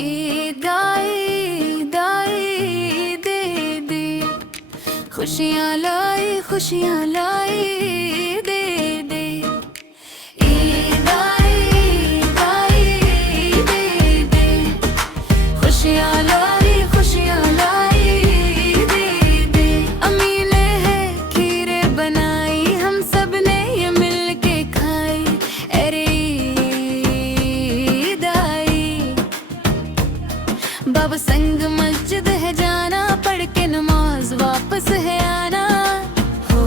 ईद आई दे दे, खुशियाँ लाई दे दे। ईद आई दे दे, खुशियाँ लाई दे दे। अम्मी ने है खीरे बनाई, हम सब ने ये मिल के खाई। अरे ईद आई, बाबा संग मस्जिद है जाना, पढ़ के नमाज वापस है आना। हो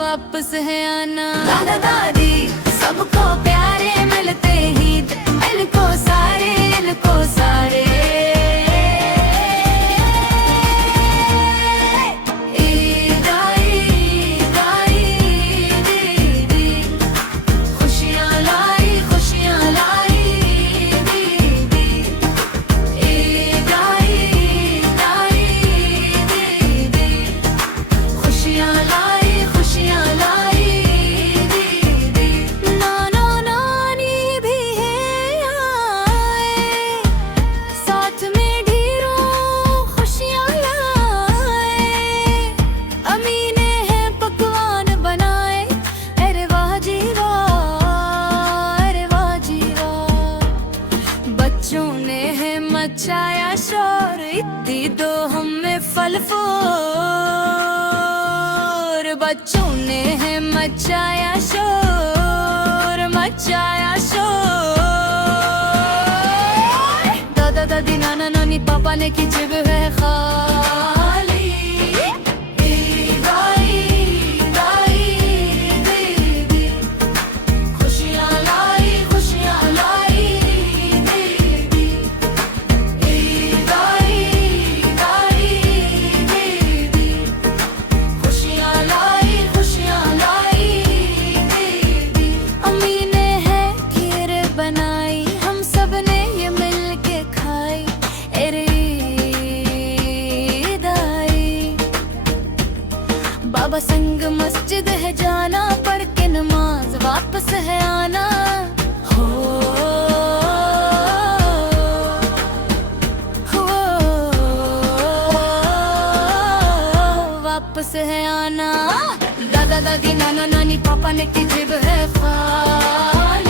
वापस है आना। दादा दादी सबको प्यारे मिलते ही, इनको सारे ईद आई दे दे, खुशियाँ लाई दे दे। ईद आई दे दे, खुशियाँ लाई दे दे। नाना नानी भी है आए, साथ में ढेरों खुशियाँ लाए। अम्मी ने है पकवान बनाए, अरे वाह जी वाह, अरे वाह जी वाह। बच्चों ने है मचाया शोर, इतनी दो हमें फल फूर। बच्चों ने है मचाया शोर। दादा दादी नाना नानी पापा ने की जेब है खाली। ईद आई दे दे, खुशियाँ लाई दे दे। ईद आई दे दे, खुशियाँ लाई दे दे। अम्मी ने है खीर बनाई, हम सब ने ये मिल के खाई। अरे ईद आई, बाबा संग मस्जिद है जाना, पढ़ के नमाज वापस है आना। हो वापस है आना। दादा दादी नाना नानी पापा ने की जेब है खाली।